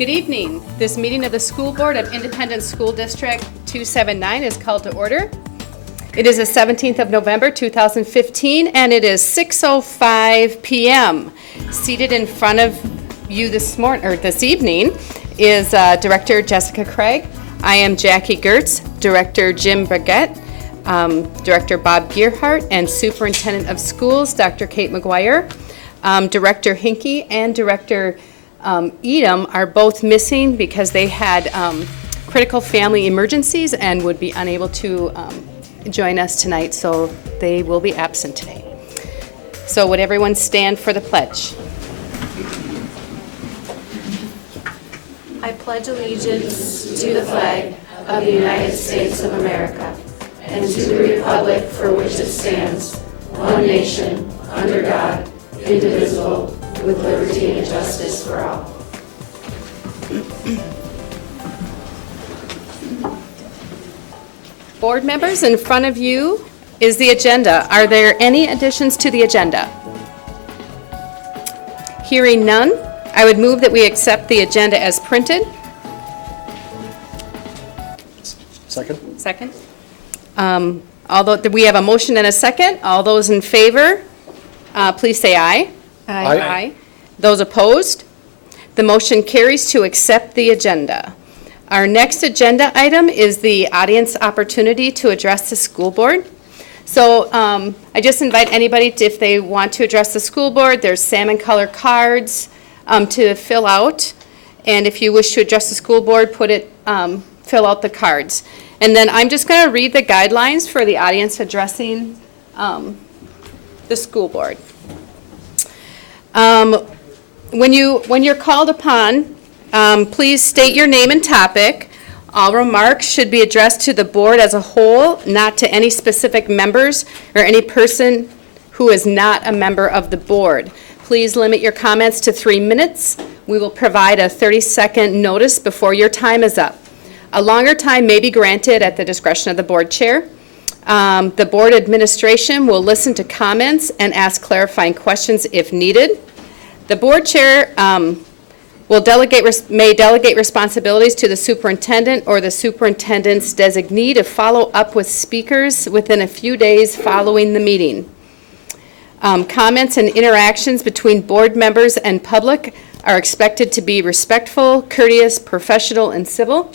Good evening. This meeting of the School Board of Independent School District 279 is called to order. It is the 17th of November 2015 and it is 6:05 p.m. Seated in front of you this evening is Director Jessica Craig. I am Jackie Gertz, Director Jim Baguette, Director Bob Gearhart, and Superintendent of Schools Dr. Kate McGuire. Director Hinkie and Director Edom are both missing because they had critical family emergencies and would be unable to join us tonight, so they will be absent today. So would everyone stand for the pledge? I pledge allegiance to the flag of the United States of America and to the republic for which it stands, one nation, under God, indivisible, with liberty and justice for all. Board members, in front of you is the agenda. Are there any additions to the agenda? Hearing none, I would move that we accept the agenda as printed. Second. Second. Although we have a motion and a second, all those in favor, please say aye. Aye. Those opposed? The motion carries to accept the agenda. Our next agenda item is the audience opportunity to address the school board. So I just invite anybody, if they want to address the school board, there's salmon color cards to fill out. And if you wish to address the school board, fill out the cards. And then I'm just going to read the guidelines for the audience addressing the school board. When you're called upon, please state your name and topic. All remarks should be addressed to the board as a whole, not to any specific members or any person who is not a member of the board. Please limit your comments to 3 minutes. We will provide a 30-second notice before your time is up. A longer time may be granted at the discretion of the board chair. The board administration will listen to comments and ask clarifying questions if needed. The board chair may delegate responsibilities to the superintendent or the superintendent's designee to follow up with speakers within a few days following the meeting. Comments and interactions between board members and public are expected to be respectful, courteous, professional, and civil.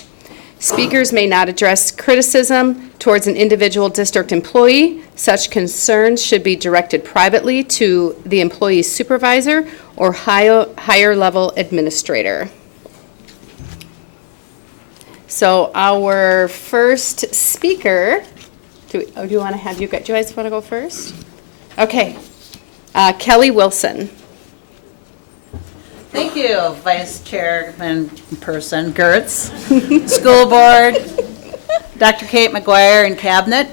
Speakers may not address criticism towards an individual district employee. Such concerns should be directed privately to the employee's supervisor or higher level administrator. So our first speaker, do you want to have you guys want to go first? Okay, Kelly Wilson. Thank you, Vice Chairman person Gertz, School Board, Dr. Kate McGuire, and Cabinet.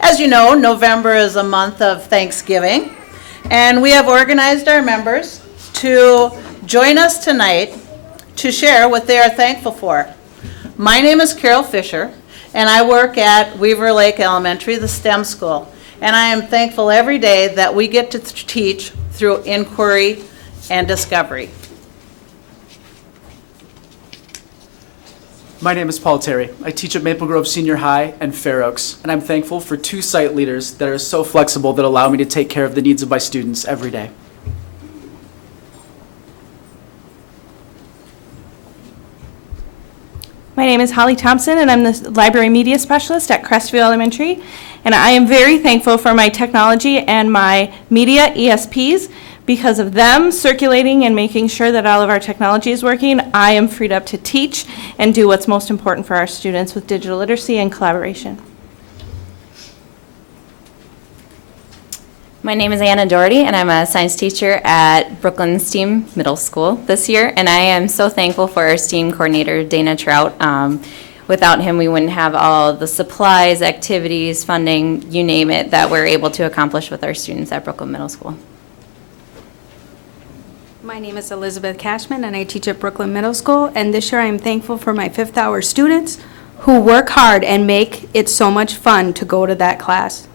As you know, November is a month of Thanksgiving, and we have organized our members to join us tonight to share what they are thankful for. My name is Carol Fisher, and I work at Weaver Lake Elementary, the STEM school, and I am thankful every day that we get to teach through inquiry and discovery. My name is Paul Terry. I teach at Maple Grove Senior High and Fair Oaks, and I'm thankful for 2 site leaders that are so flexible that allow me to take care of the needs of my students every day. My name is Holly Thompson, and I'm the Library Media Specialist at Crestview Elementary, and I am very thankful for my technology and my media ESPs. Because of them circulating and making sure that all of our technology is working, I am freed up to teach and do what's most important for our students with digital literacy and collaboration. My name is Anna Doherty, and I'm a science teacher at Brooklyn STEAM Middle School this year, and I am so thankful for our STEAM coordinator, Dana Trout. Without him, we wouldn't have all the supplies, activities, funding, you name it, that we're able to accomplish with our students at Brooklyn Middle School. My name is Elizabeth Cashman, and I teach at Brooklyn Middle School, and this year I am thankful for my 5th hour students who work hard and make it so much fun to go to that class.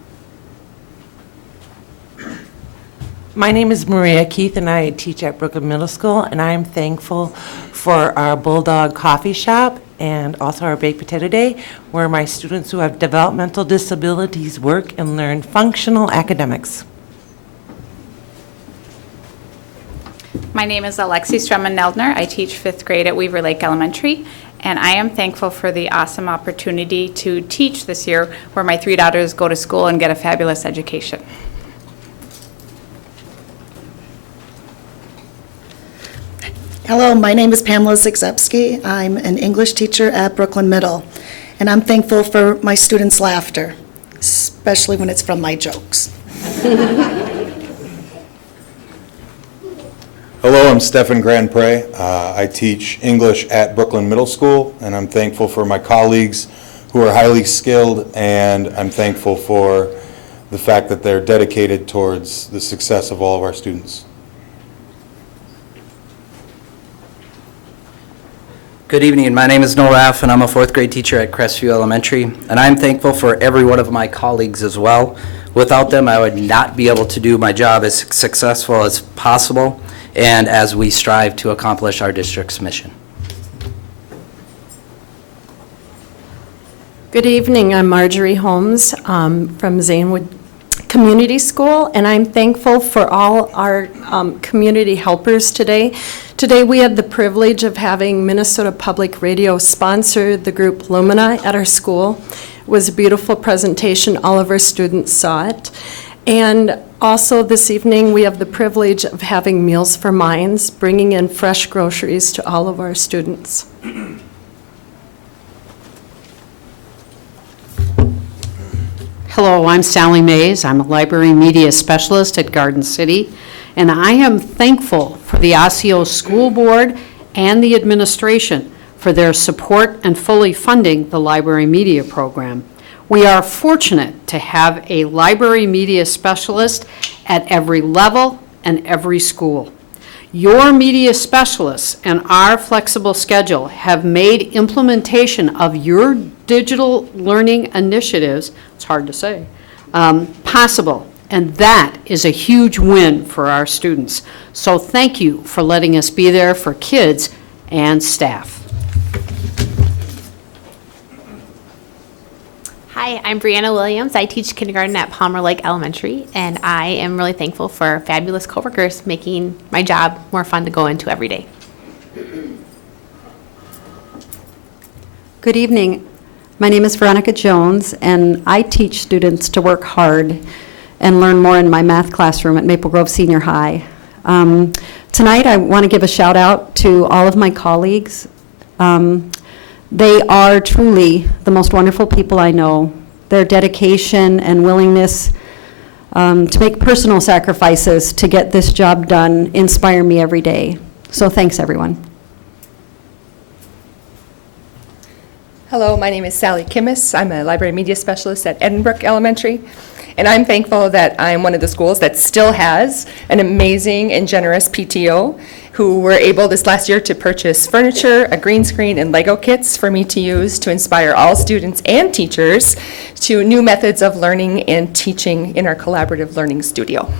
My name is Maria Keith, and I teach at Brooklyn Middle School, and I am thankful for our Bulldog Coffee Shop and also our Baked Potato Day, where my students who have developmental disabilities work and learn functional academics. My name is Alexi Strumman-Neldner. I teach 5th grade at Weaver Lake Elementary, and I am thankful for the awesome opportunity to teach this year, where my 3 daughters go to school and get a fabulous education. Hello, my name is Pamela Zygzebski. I'm an English teacher at Brooklyn Middle, and I'm thankful for my students' laughter, especially when it's from my jokes. Hello, I'm Stefan Grandpre. I teach English at Brooklyn Middle School, and I'm thankful for my colleagues who are highly skilled, and I'm thankful for the fact that they're dedicated towards the success of all of our students. Good evening. My name is Noel Raff, and I'm a 4th grade teacher at Crestview Elementary, and I'm thankful for every one of my colleagues as well. Without them, I would not be able to do my job as successful as possible and as we strive to accomplish our district's mission. Good evening. I'm Marjorie Holmes from Zanewood Community School, and I'm thankful for all our community helpers today. Today we had the privilege of having Minnesota Public Radio sponsor the group Lumina at our school. It was a beautiful presentation. All of our students saw it. And also this evening we have the privilege of having Meals for Minds, bringing in fresh groceries to all of our students. Hello, I'm Sally Mays. I'm a library media specialist at Garden City, and I am thankful for the Osseo School Board and the administration for their support and fully funding the library media program. We are fortunate to have a library media specialist at every level and every school. Your media specialists and our flexible schedule have made implementation of your digital learning initiatives, it's hard to say, possible. And that is a huge win for our students. So thank you for letting us be there for kids and staff. Hi, I'm Brianna Williams. I teach kindergarten at Palmer Lake Elementary, and I am really thankful for fabulous coworkers making my job more fun to go into every day. Good evening. My name is Veronica Jones, and I teach students to work hard and learn more in my math classroom at Maple Grove Senior High. Tonight, I want to give a shout out to all of my colleagues. They are truly the most wonderful people I know. Their dedication and willingness to make personal sacrifices to get this job done inspire me every day. So thanks, everyone. Hello, my name is Sally Kimmis. I'm a library media specialist at Edinbrook Elementary, and I'm thankful that I'm one of the schools that still has an amazing and generous PTO who were able this last year to purchase furniture, a green screen, and Lego kits for me to use to inspire all students and teachers to new methods of learning and teaching in our collaborative learning studio.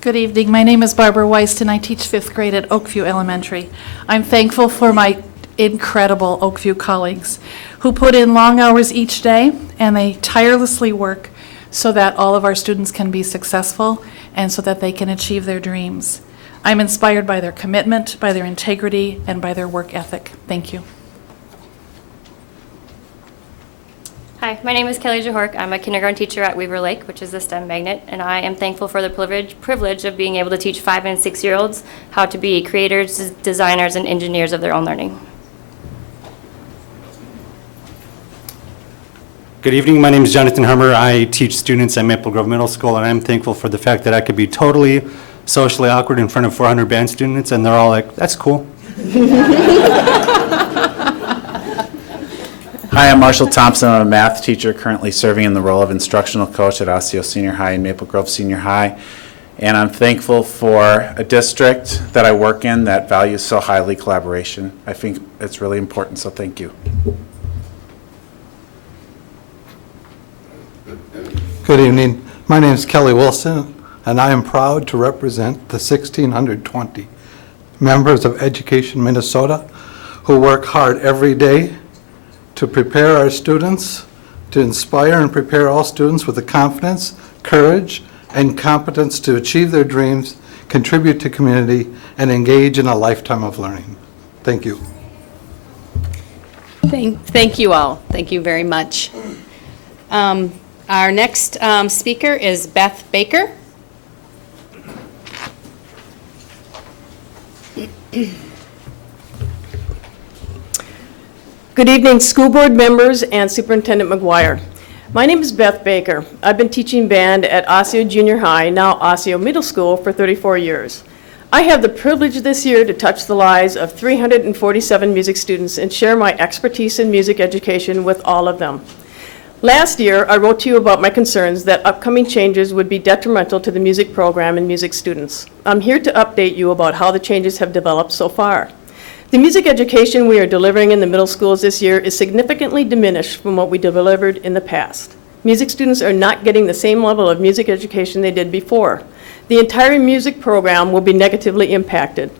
Good evening. My name is Barbara Weist, and I teach 5th grade at Oakview Elementary. I'm thankful for my incredible Oakview colleagues who put in long hours each day, and they tirelessly work so that all of our students can be successful and so that they can achieve their dreams. I'm inspired by their commitment, by their integrity, and by their work ethic. Thank you. Hi, my name is Kelly Jahork. I'm a kindergarten teacher at Weaver Lake, which is a STEM magnet, and I am thankful for the privilege of being able to teach 5- and 6-year-olds how to be creators, designers, and engineers of their own learning. Good evening. My name is Jonathan Hummer. I teach students at Maple Grove Middle School, and I'm thankful for the fact that I could be totally socially awkward in front of 400 band students, and they're all like, that's cool. Hi, I'm Marshall Thompson. I'm a math teacher currently serving in the role of instructional coach at Osseo Senior High and Maple Grove Senior High. And I'm thankful for a district that I work in that values so highly collaboration. I think it's really important, so thank you. Good evening. My name is Kelly Wilson, and I am proud to represent the 1,620 members of Education Minnesota who work hard every day to prepare our students, to inspire and prepare all students with the confidence, courage, and competence to achieve their dreams, contribute to community, and engage in a lifetime of learning. Thank you. Thank you all. Thank you very much. Our next speaker is Beth Baker. Good evening, school board members and Superintendent McGuire. My name is Beth Baker. I've been teaching band at Osseo Junior High, now Osseo Middle School, for 34 years. I have the privilege this year to touch the lives of 347 music students and share my expertise in music education with all of them. Last year, I wrote to you about my concerns that upcoming changes would be detrimental to the music program and music students. I'm here to update you about how the changes have developed so far. The music education we are delivering in the middle schools this year is significantly diminished from what we delivered in the past. Music students are not getting the same level of music education they did before. The entire music program will be negatively impacted.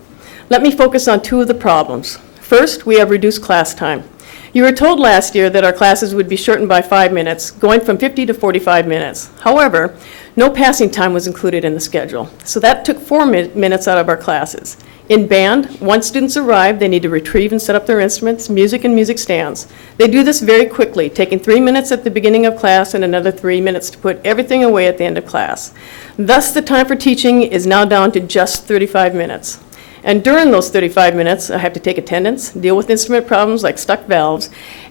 Let me focus on two of the problems. First, we have reduced class time. You were told last year that our classes would be shortened by 5 minutes, going from 50 to 45 minutes. However, no passing time was included in the schedule, so that took 4 minutes out of our classes. In band, once students arrive, they need to retrieve and set up their instruments, music, and music stands. They do this very quickly, taking 3 minutes at the beginning of class and another 3 minutes to put everything away at the end of class. Thus, the time for teaching is now down to just 35 minutes. And during those 35 minutes, I have to take attendance, deal with instrument problems like stuck valves,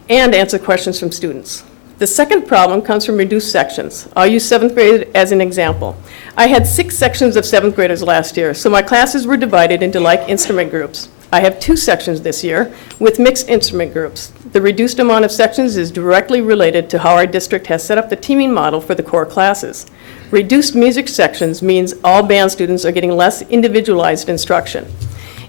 and answer questions from students. The second problem comes from reduced sections. I'll use 7th grade as an example. I had 6 sections of 7th graders last year, so my classes were divided into like instrument groups. I have 2 sections this year with mixed instrument groups. The reduced amount of sections is directly related to how our district has set up the teaming model for the core classes. Reduced music sections means all band students are getting less individualized instruction.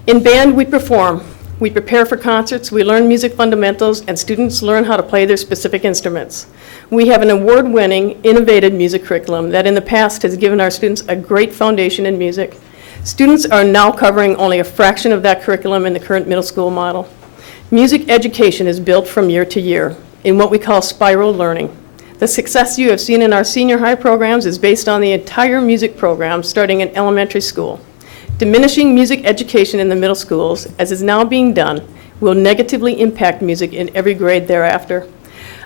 In band, we perform. We prepare for concerts, we learn music fundamentals, and students learn how to play their specific instruments. We have an award-winning, innovative music curriculum that in the past has given our students a great foundation in music. Students are now covering only a fraction of that curriculum in the current middle school model. Music education is built from year to year in what we call spiral learning. The success you have seen in our senior high programs is based on the entire music program starting in elementary school. Diminishing music education in the middle schools, as is now being done, will negatively impact music in every grade thereafter.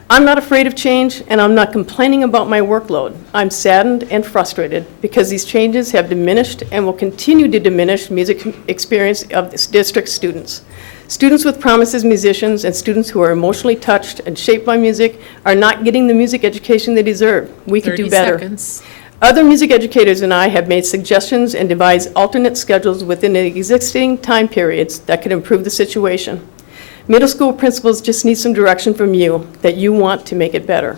I'm not afraid of change, and I'm not complaining about my workload. I'm saddened and frustrated because these changes have diminished and will continue to diminish music experience of this district students. Students with promise as musicians and students who are emotionally touched and shaped by music are not getting the music education they deserve. We could do better. 30 seconds. Other music educators and I have made suggestions and devised alternate schedules within the existing time periods that could improve the situation. Middle school principals just need some direction from you that you want to make it better.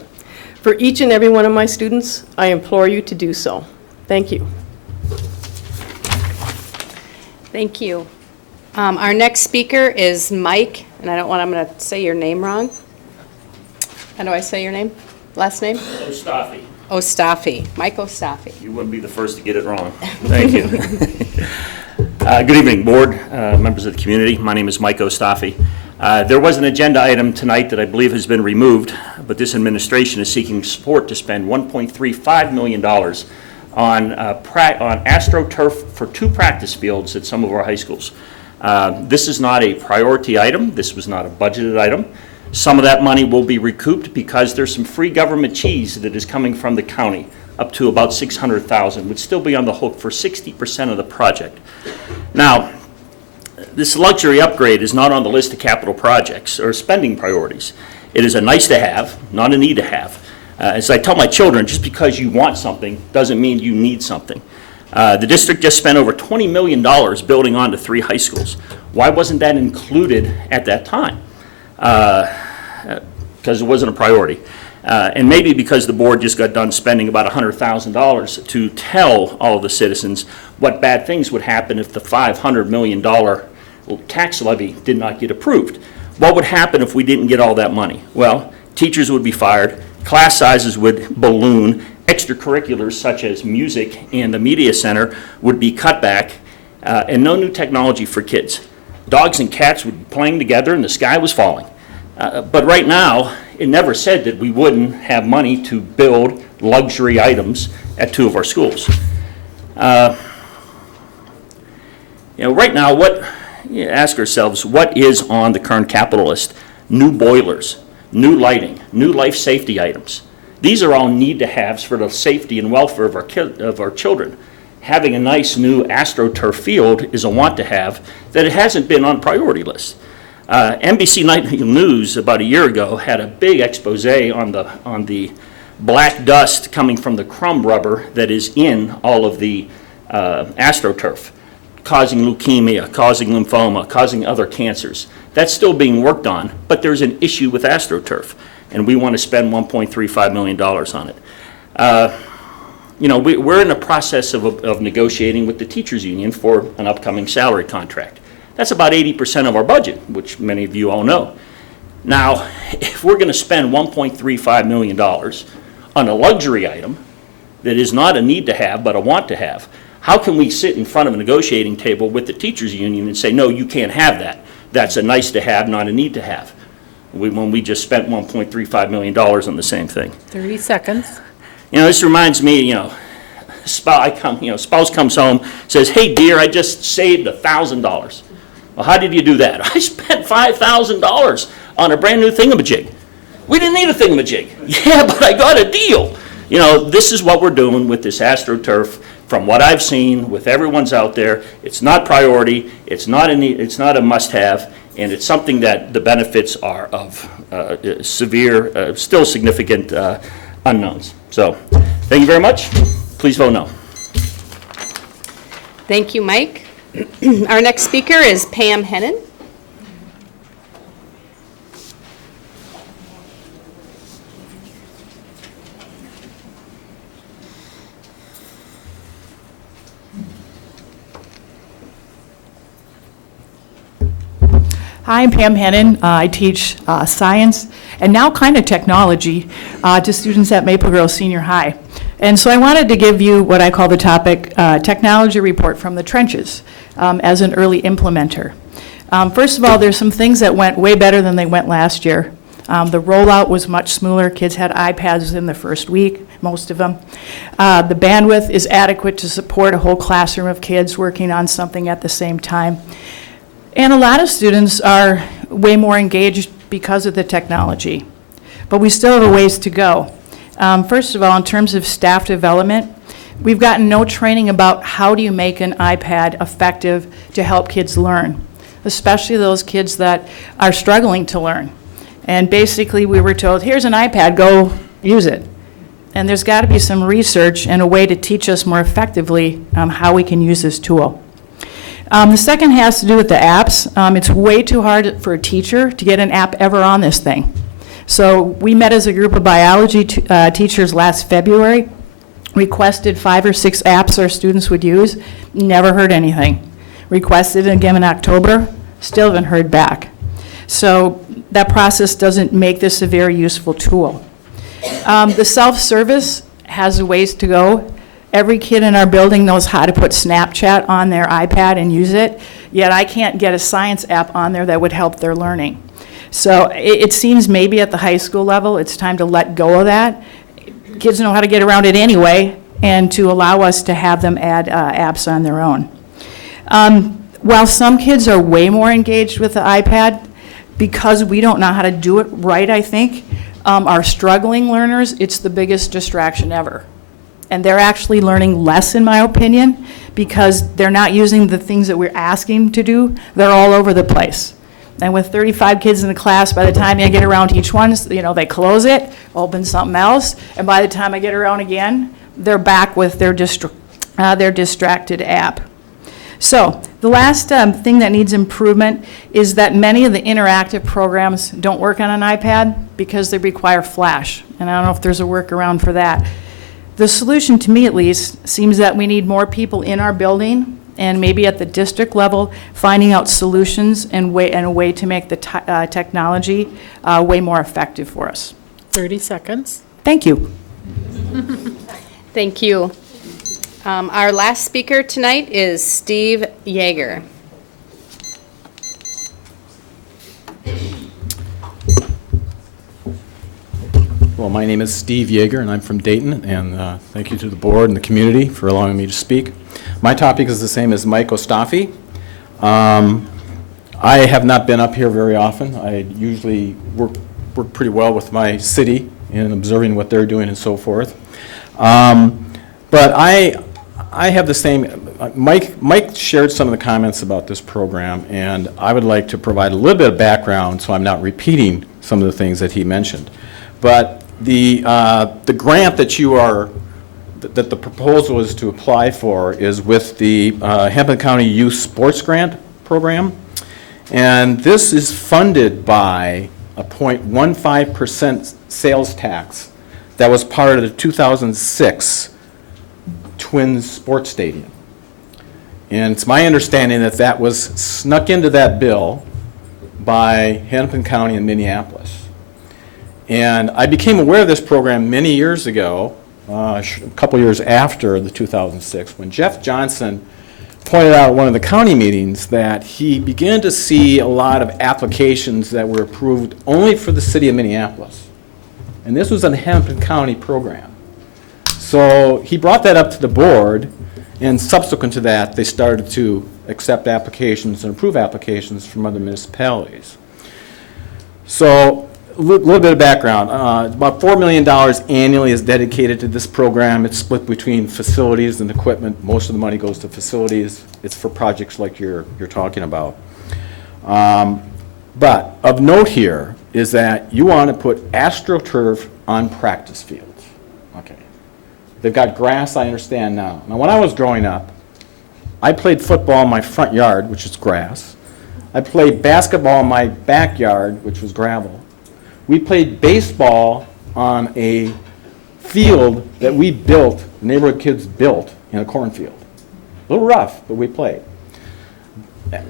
For each and every one of my students, I implore you to do so. Thank you. Thank you. Our next speaker is Mike, and I'm going to say your name wrong. How do I say your name? Last name? Ostafi. Ostafi. Mike Ostafi. You wouldn't be the first to get it wrong. Thank you. Good evening, board, members of the community. My name is Mike Ostafi. There was an agenda item tonight that I believe has been removed, but this administration is seeking support to spend $1.35 million on AstroTurf for 2 practice fields at some of our high schools. This is not a priority item. This was not a budgeted item. Some of that money will be recouped because there's some free government cheese that is coming from the county, up to about $600,000, would still be on the hook for 60% of the project. Now, this luxury upgrade is not on the list of capital projects or spending priorities. It is a nice to have, not a need to have. As I tell my children, just because you want something doesn't mean you need something. The district just spent over $20 million building onto 3 high schools. Why wasn't that included at that time? Because it wasn't a priority. And maybe because the board just got done spending about $100,000 to tell all the citizens what bad things would happen if the $500 million tax levy did not get approved. What would happen if we didn't get all that money? Well, teachers would be fired, class sizes would balloon, extracurriculars such as music and the media center would be cut back, and no new technology for kids. Dogs and cats would be playing together and the sky was falling. But right now, it never said that we wouldn't have money to build luxury items at 2 of our schools. Right now, ask ourselves, what is on the current capital list? New boilers, new lighting, new life safety items. These are all need-to-haves for the safety and welfare of our children. Having a nice new AstroTurf field is a want-to-have that it hasn't been on priority list. NBC Nightly News about a year ago had a big expose on the black dust coming from the crumb rubber that is in all of the AstroTurf, causing leukemia, causing lymphoma, causing other cancers. That's still being worked on, but there's an issue with AstroTurf, and we want to spend $1.35 million on it. We're in the process of negotiating with the teachers union for an upcoming salary contract. That's about 80% of our budget, which many of you all know. Now, if we're going to spend $1.35 million on a luxury item that is not a need to have but a want to have, how can we sit in front of a negotiating table with the teachers union and say, no, you can't have that. That's a nice to have, not a need to have, when we just spent $1.35 million on the same thing. 30 seconds. This reminds me, spouse comes home, says, hey dear, I just saved $1,000. Well, how did you do that? I spent $5,000 on a brand new thingamajig. We didn't need a thingamajig. Yeah, but I got a deal. This is what we're doing with this AstroTurf. From what I've seen with everyone's out there, it's not priority, it's not a must-have, and it's something that the benefits are of severe, still significant unknowns. So, thank you very much. Please vote no. Thank you, Mike. Our next speaker is Pam Hennon. Hi, I'm Pam Hennon. I teach science and now kind of technology to students at Maple Grove Senior High. And so I wanted to give you what I call the topic, Technology Report from the Trenches, as an early implementer. First of all, there's some things that went way better than they went last year. The rollout was much smoother. Kids had iPads in the first week, most of them. The bandwidth is adequate to support a whole classroom of kids working on something at the same time. And a lot of students are way more engaged because of the technology. But we still have a ways to go. First of all, in terms of staff development, we've gotten no training about how do you make an iPad effective to help kids learn, especially those kids that are struggling to learn. And basically we were told, here's an iPad, go use it. And there's got to be some research and a way to teach us more effectively how we can use this tool. The second has to do with the apps. It's way too hard for a teacher to get an app ever on this thing. So we met as a group of biology teachers last February, requested 5 or 6 apps our students would use, never heard anything. Requested again in October, still haven't heard back. So that process doesn't make this a very useful tool. The self-service has a ways to go. Every kid in our building knows how to put Snapchat on their iPad and use it, yet I can't get a science app on there that would help their learning. So it seems maybe at the high school level it's time to let go of that. Kids know how to get around it anyway, and to allow us to have them add apps on their own. While some kids are way more engaged with the iPad, because we don't know how to do it right, I think, our struggling learners, it's the biggest distraction ever. And they're actually learning less, in my opinion, because they're not using the things that we're asking them to do. They're all over the place. And with 35 kids in the class, by the time I get around to each one, they close it, open something else, and by the time I get around again, they're back with their distracted app. So the last thing that needs improvement is that many of the interactive programs don't work on an iPad because they require Flash. And I don't know if there's a workaround for that. The solution, to me at least, seems that we need more people in our building and maybe at the district level finding out solutions and a way to make the technology way more effective for us. 30 seconds. Thank you. Thank you. Our last speaker tonight is Steve Yeager. Well, my name is Steve Yeager, and I'm from Dayton, and thank you to the board and the community for allowing me to speak. My topic is the same as Mike Ostafi. I have not been up here very often. I usually work pretty well with my city in observing what they're doing and so forth. But I have the same, Mike shared some of the comments about this program, and I would like to provide a little bit of background so I'm not repeating some of the things that he mentioned. But the grant that that the proposal is to apply for is with the Hennepin County Youth Sports Grant Program. And this is funded by a 0.15% sales tax that was part of the 2006 Twins Sports Stadium. And it's my understanding that that was snuck into that bill by Hennepin County and Minneapolis. And I became aware of this program many years ago, a couple years after the 2006, when Jeff Johnson pointed out at one of the county meetings that he began to see a lot of applications that were approved only for the city of Minneapolis. And this was a Hennepin County program. So he brought that up to the board, and subsequent to that, they started to accept applications and approve applications from other municipalities. So a little bit of background. About $4 million annually is dedicated to this program. It's split between facilities and equipment. Most of the money goes to facilities. It's for projects like you're talking about. But of note here is that you want to put AstroTurf on practice fields. Okay. They've got grass, I understand now. Now, when I was growing up, I played football in my front yard, which is grass. I played basketball in my backyard, which was gravel. We played baseball on a field that we built, the neighborhood kids built in a cornfield. A little rough, but we played.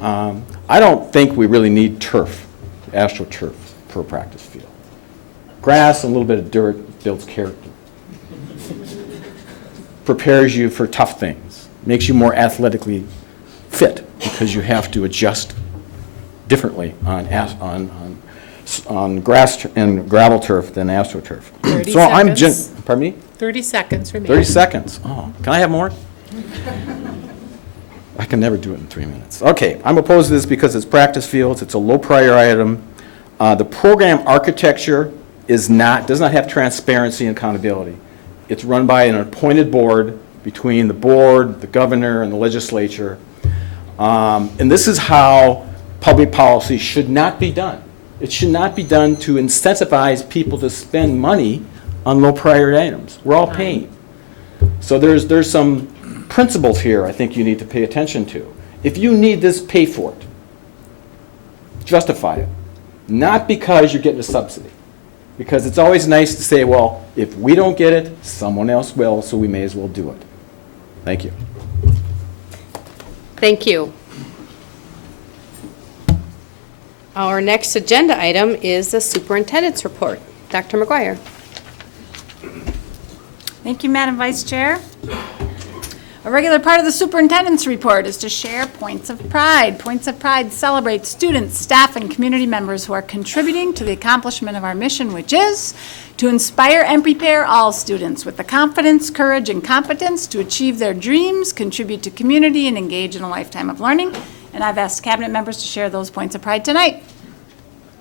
I don't think we really need turf, AstroTurf, for a practice field. Grass and a little bit of dirt builds character. Prepares you for tough things. Makes you more athletically fit because you have to adjust differently on grass and gravel turf than AstroTurf. 30 so seconds. Pardon me? 30 seconds remaining. 30 seconds. Oh, can I have more? I can never do it in 3 minutes. Okay, I'm opposed to this because it's practice fields. It's a low prior item. The program architecture does not have transparency and accountability. It's run by an appointed board between the board, the governor, and the legislature. And this is how public policy should not be done. It should not be done to incentivize people to spend money on low priority items. We're all paying. So there's some principles here I think you need to pay attention to. If you need this, pay for it. Justify it. Not because you're getting a subsidy. Because it's always nice to say, well, if we don't get it, someone else will, so we may as well do it. Thank you. Thank you. Our next agenda item is the superintendent's report. Dr. McGuire. Thank you, Madam Vice Chair. A regular part of the superintendent's report is to share points of pride. Points of pride celebrate students, staff, and community members who are contributing to the accomplishment of our mission, which is to inspire and prepare all students with the confidence, courage, and competence to achieve their dreams, contribute to community, and engage in a lifetime of learning. And I've asked cabinet members to share those points of pride tonight.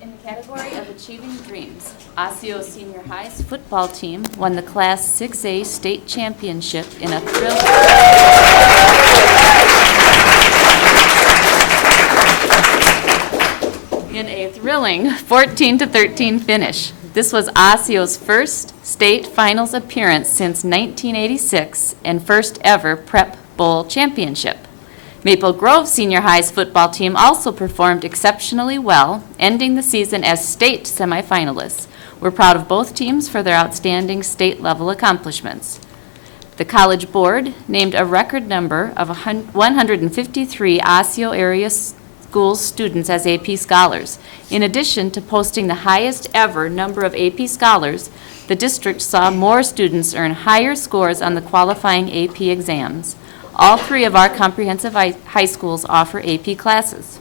In the category of Achieving Dreams, Osseo Senior High's football team won the Class 6A state championship in a thrilling 14-13 finish. This was Osseo's first state finals appearance since 1986 and first ever Prep Bowl championship. Maple Grove Senior High's football team also performed exceptionally well, ending the season as state semifinalists. We're proud of both teams for their outstanding state-level accomplishments. The College Board named a record number of 153 Osseo area schools students as AP Scholars. In addition to posting the highest ever number of AP Scholars, the district saw more students earn higher scores on the qualifying AP exams. All 3 of our comprehensive high schools offer AP classes.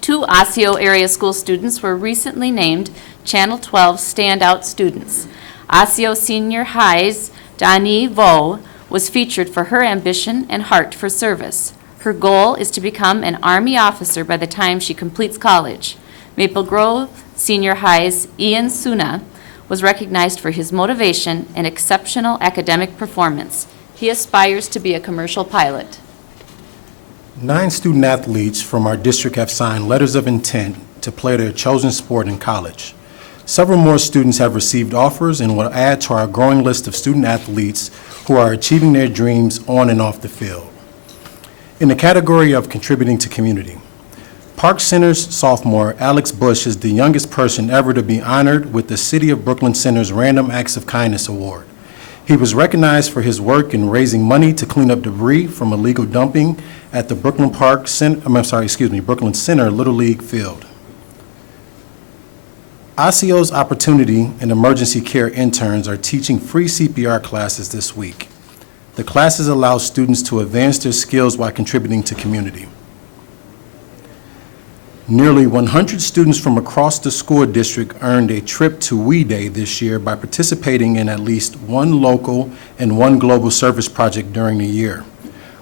2 Osseo area school students were recently named Channel 12 Standout Students. Osseo Senior High's Dani Vo was featured for her ambition and heart for service. Her goal is to become an Army officer by the time she completes college. Maple Grove Senior High's Ian Suna was recognized for his motivation and exceptional academic performance. He aspires to be a commercial pilot. 9 student athletes from our district have signed letters of intent to play their chosen sport in college. Several more students have received offers and will add to our growing list of student athletes who are achieving their dreams on and off the field. In the category of contributing to community, Park Center's sophomore Alex Bush is the youngest person ever to be honored with the City of Brooklyn Center's Random Acts of Kindness Award. He was recognized for his work in raising money to clean up debris from illegal dumping at the Brooklyn Center Little League Field. Osseo's Opportunity and Emergency Care interns are teaching free CPR classes this week. The classes allow students to advance their skills while contributing to community. Nearly 100 students from across the school district earned a trip to We Day this year by participating in at least one local and one global service project during the year.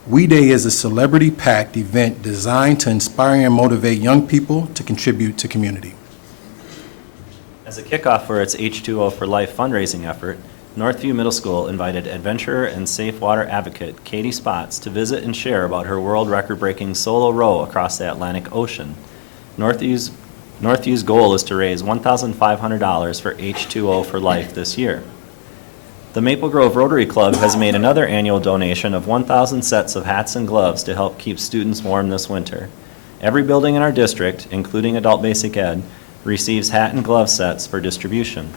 We Day is a celebrity-packed event designed to inspire and motivate young people to contribute to community. As a kickoff for its H2O for Life fundraising effort, Northview Middle School invited adventurer and safe water advocate Katie Spots to visit and share about her world record-breaking solo row across the Atlantic Ocean. Northview's goal is to raise $1,500 for H2O for Life this year. The Maple Grove Rotary Club has made another annual donation of 1,000 sets of hats and gloves to help keep students warm this winter. Every building in our district, including Adult Basic Ed, receives hat and glove sets for distribution.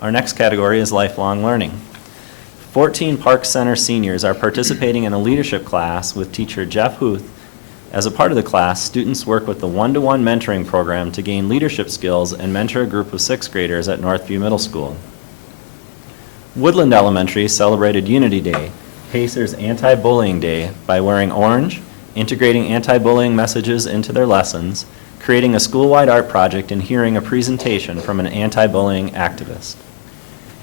Our next category is lifelong learning. 14 Park Center seniors are participating in a leadership class with teacher Jeff Huth. As a part of the class, students work with the one-to-one mentoring program to gain leadership skills and mentor a group of 6th graders at Northview Middle School. Woodland Elementary celebrated Unity Day, Pacers Anti-Bullying Day, by wearing orange, integrating anti-bullying messages into their lessons, creating a school-wide art project, and hearing a presentation from an anti-bullying activist.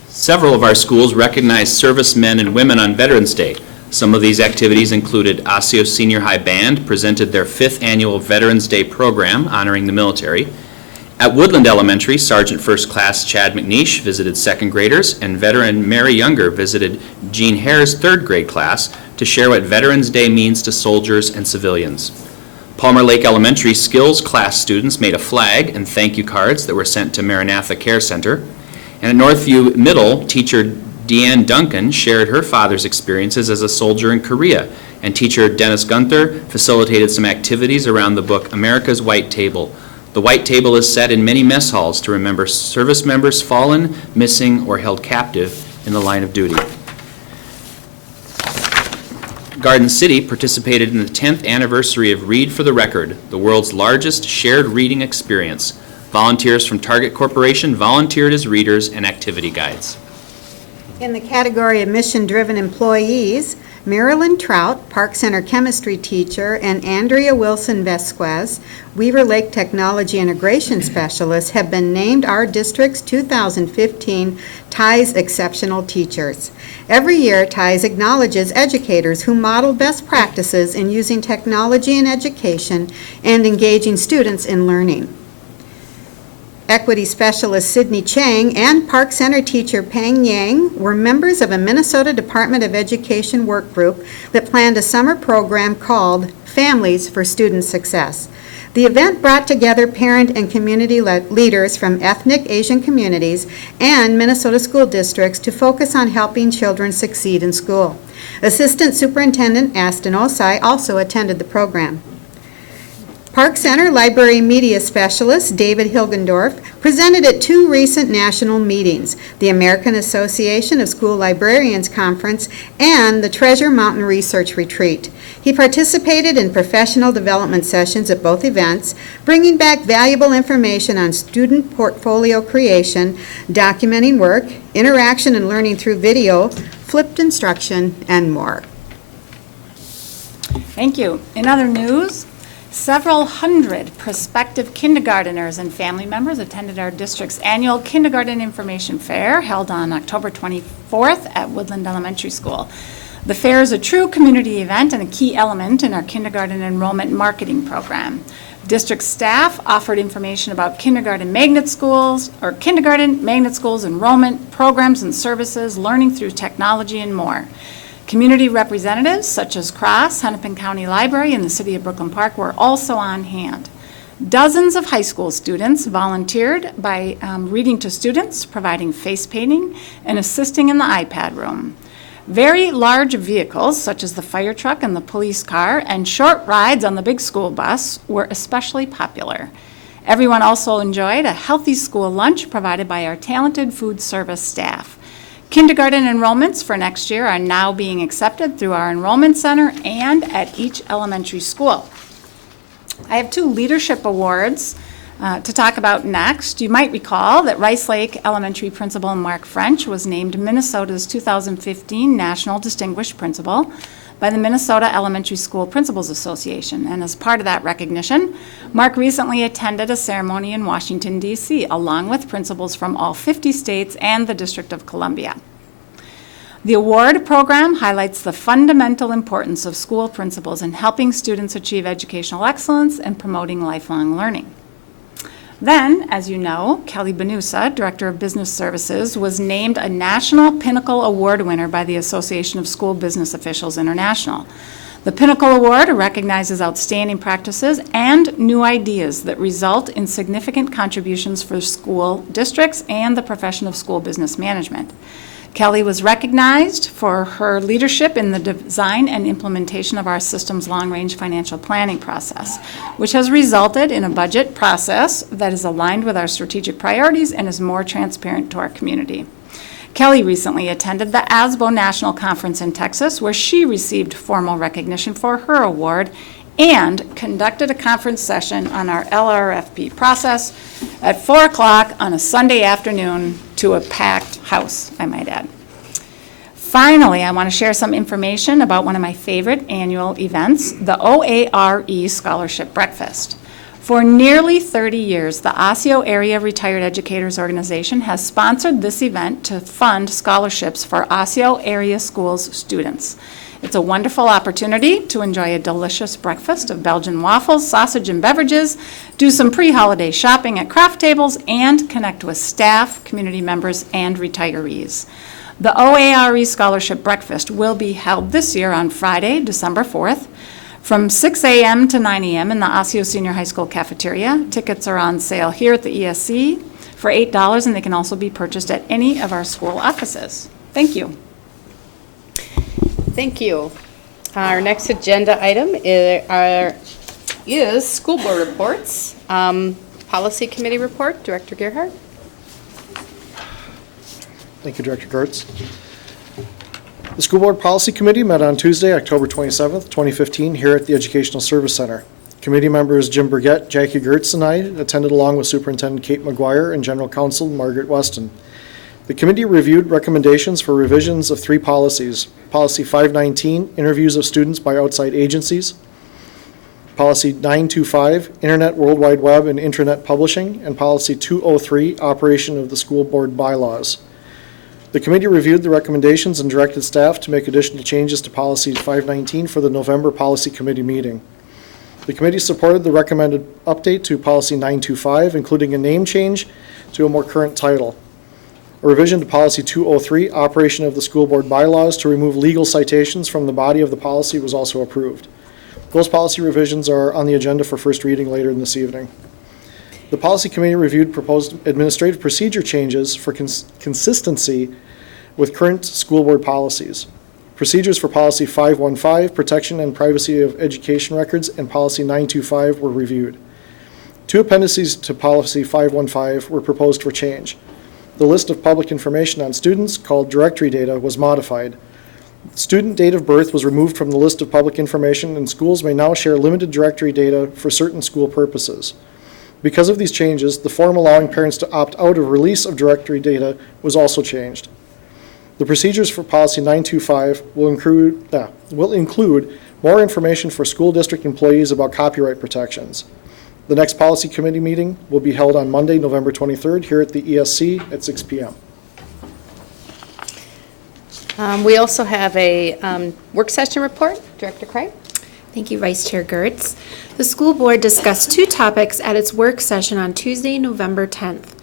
Several of our schools recognized servicemen and women on Veterans Day. Some of these activities included Osseo Senior High Band presented their 5th annual Veterans Day program honoring the military. At Woodland Elementary, Sergeant First Class Chad McNeish visited 2nd graders, and veteran Mary Younger visited Jean Hare's 3rd grade class to share what Veterans Day means to soldiers and civilians. Palmer Lake Elementary skills class students made a flag and thank you cards that were sent to Maranatha Care Center. And at Northview Middle, teacher Deanne Duncan shared her father's experiences as a soldier in Korea, and teacher Dennis Gunther facilitated some activities around the book America's White Table. The White Table is set in many mess halls to remember service members fallen, missing, or held captive in the line of duty. Garden City participated in the 10th anniversary of Read for the Record, the world's largest shared reading experience. Volunteers from Target Corporation volunteered as readers and activity guides. In the category of mission-driven employees, Marilyn Trout, Park Center chemistry teacher, and Andrea Wilson Vesquez, Weaver Lake Technology Integration Specialist, have been named our district's 2015 TIES Exceptional Teachers. Every year, TIES acknowledges educators who model best practices in using technology in education and engaging students in learning. Equity Specialist Sydney Chang and Park Center teacher Peng Yang were members of a Minnesota Department of Education work group that planned a summer program called Families for Student Success. The event brought together parent and community leaders from ethnic Asian communities and Minnesota school districts to focus on helping children succeed in school. Assistant Superintendent Aston Osseo also attended the program. Park Center Library Media Specialist David Hilgendorf presented at 2 recent national meetings, the American Association of School Librarians Conference and the Treasure Mountain Research Retreat. He participated in professional development sessions at both events, bringing back valuable information on student portfolio creation, documenting work, interaction and learning through video, flipped instruction, and more. Thank you. In other news, several hundred prospective kindergarteners and family members attended our district's annual Kindergarten Information Fair held on October 24th at Woodland Elementary School. The fair is a true community event and a key element in our kindergarten enrollment marketing program. District staff offered information about kindergarten magnet schools enrollment, programs and services, learning through technology, and more. Community representatives such as Cross, Hennepin County Library, and the City of Brooklyn Park were also on hand. Dozens of high school students volunteered by reading to students, providing face painting, and assisting in the iPad room. Very large vehicles, such as the fire truck and the police car, and short rides on the big school bus were especially popular. Everyone also enjoyed a healthy school lunch provided by our talented food service staff. Kindergarten enrollments for next year are now being accepted through our enrollment center and at each elementary school. I have 2 leadership awards to talk about next. You might recall that Rice Lake Elementary Principal Mark French was named Minnesota's 2015 National Distinguished Principal by the Minnesota Elementary School Principals Association. And as part of that recognition, Mark recently attended a ceremony in Washington, D.C., along with principals from all 50 states and the District of Columbia. The award program highlights the fundamental importance of school principals in helping students achieve educational excellence and promoting lifelong learning. Then, as you know, Kelly Benusa, Director of Business Services, was named a National Pinnacle Award winner by the Association of School Business Officials International. The Pinnacle Award recognizes outstanding practices and new ideas that result in significant contributions for school districts and the profession of school business management. Kelly was recognized for her leadership in the design and implementation of our system's long-range financial planning process, which has resulted in a budget process that is aligned with our strategic priorities and is more transparent to our community. Kelly recently attended the ASBO National Conference in Texas, where she received formal recognition for her award and conducted a conference session on our LRFP process at 4 o'clock on a Sunday afternoon to a packed house, I might add. Finally, I want to share some information about one of my favorite annual events, the OARE Scholarship Breakfast. For nearly 30 years, the Osseo Area Retired Educators Organization has sponsored this event to fund scholarships for Osseo area schools students. It's a wonderful opportunity to enjoy a delicious breakfast of Belgian waffles, sausage, and beverages, do some pre-holiday shopping at craft tables, and connect with staff, community members, and retirees. The OARE Scholarship Breakfast will be held this year on Friday, December 4th, from 6 a.m. to 9 a.m. in the Osseo Senior High School cafeteria. Tickets are on sale here at the ESC for $8, and they can also be purchased at any of our school offices. Thank you. Thank you. Our next agenda item is school board reports. Policy committee report, Director Gerhardt. Thank you, Director Gertz. The School Board Policy Committee met on Tuesday, October 27th, 2015, here at the Educational Service Center. Committee members Jim Burgett, Jackie Gertz, and I attended along with Superintendent Kate McGuire and General Counsel Margaret Weston. The committee reviewed recommendations for revisions of 3 policies. Policy 519, interviews of students by outside agencies. Policy 925, Internet, World Wide Web, and Intranet Publishing. And Policy 203, operation of the school board bylaws. The committee reviewed the recommendations and directed staff to make additional changes to Policy 519 for the November Policy Committee meeting. The committee supported the recommended update to Policy 925, including a name change to a more current title. A revision to Policy 203, operation of the school board bylaws, to remove legal citations from the body of the policy was also approved. Those policy revisions are on the agenda for first reading later this evening. The Policy Committee reviewed proposed administrative procedure changes for consistency with current school board policies. Procedures for Policy 515, Protection and Privacy of Education Records, and Policy 925 were reviewed. 2 appendices to Policy 515 were proposed for change. The list of public information on students, called directory data, was modified. Student date of birth was removed from the list of public information, and schools may now share limited directory data for certain school purposes. Because of these changes, the form allowing parents to opt out of release of directory data was also changed. The procedures for Policy 925 will include more information for school district employees about copyright protections. The next Policy Committee meeting will be held on Monday, November 23rd, here at the ESC at 6 p.m. We also have a work session report. Director Craig? Thank you, Vice Chair Gertz. The school board discussed 2 topics at its work session on Tuesday, November 10th.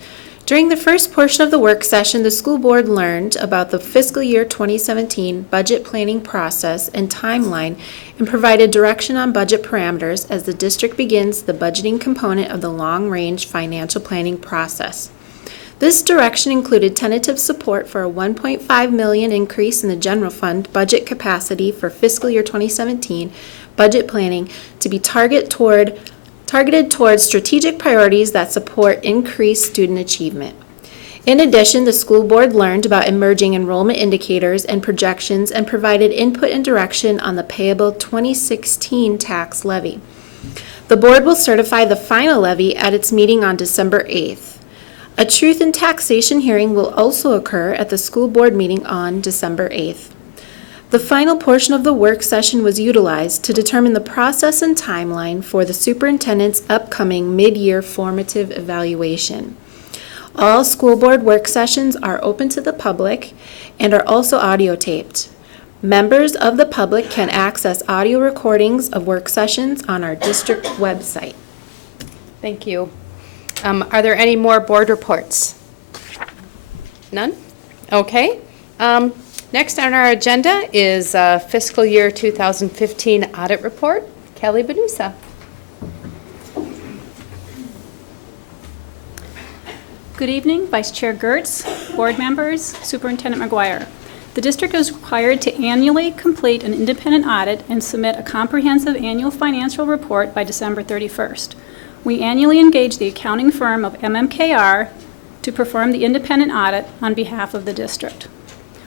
During the first portion of the work session, the school board learned about the fiscal year 2017 budget planning process and timeline and provided direction on budget parameters as the district begins the budgeting component of the long-range financial planning process. This direction included tentative support for a $1.5 million increase in the general fund budget capacity for fiscal year 2017 budget planning to be targeted towards strategic priorities that support increased student achievement. In addition, the school board learned about emerging enrollment indicators and projections and provided input and direction on the payable 2016 tax levy. The board will certify the final levy at its meeting on December 8th. A truth in taxation hearing will also occur at the school board meeting on December 8th. The final portion of the work session was utilized to determine the process and timeline for the superintendent's upcoming mid-year formative evaluation. All school board work sessions are open to the public and are also audio taped. Members of the public can access audio recordings of work sessions on our district website. Thank you. Are there any more board reports? None? Okay. Next on our agenda is fiscal year 2015 audit report. Kelly Benusa. Good evening, Vice Chair Gertz, board members, Superintendent McGuire. The district is required to annually complete an independent audit and submit a comprehensive annual financial report by December 31st. We annually engage the accounting firm of MMKR to perform the independent audit on behalf of the district.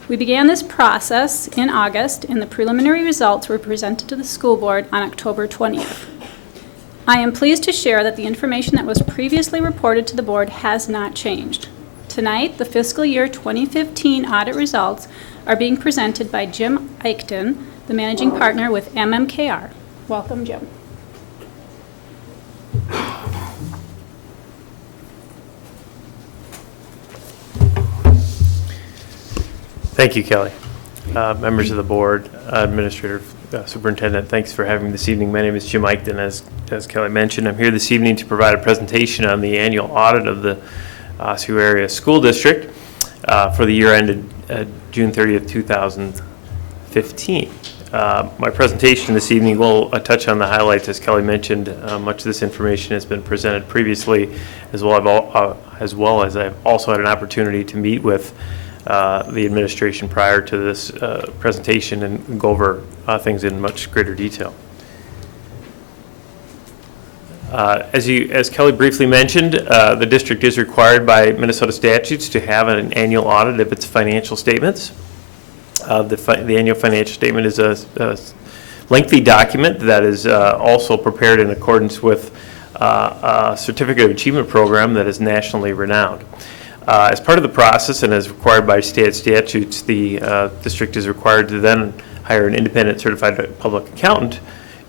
We began this process in August, and the preliminary results were presented to the school board on October 20th. I am pleased to share that the information that was previously reported to the board has not changed. Tonight, the fiscal year 2015 audit results are being presented by Jim Eichten, the managing partner with MMKR. Welcome, Jim. Thank you, Kelly. Members of the board, administrator, superintendent, thanks for having me this evening. My name is Jim Eichten. As Kelly mentioned, I'm here this evening to provide a presentation on the annual audit of the Osseo Area School District for the year ended June 30th, 2015. My presentation this evening will touch on the highlights. As Kelly mentioned, much of this information has been presented previously, as well as I've also had an opportunity to meet with the administration prior to this presentation and go over things in much greater detail. As Kelly briefly mentioned, the district is required by Minnesota statutes to have an annual audit of its financial statements. The annual financial statement is a lengthy document that is also prepared in accordance with a Certificate of Achievement program that is nationally renowned. As part of the process and as required by state statutes, the district is required to then hire an independent certified public accountant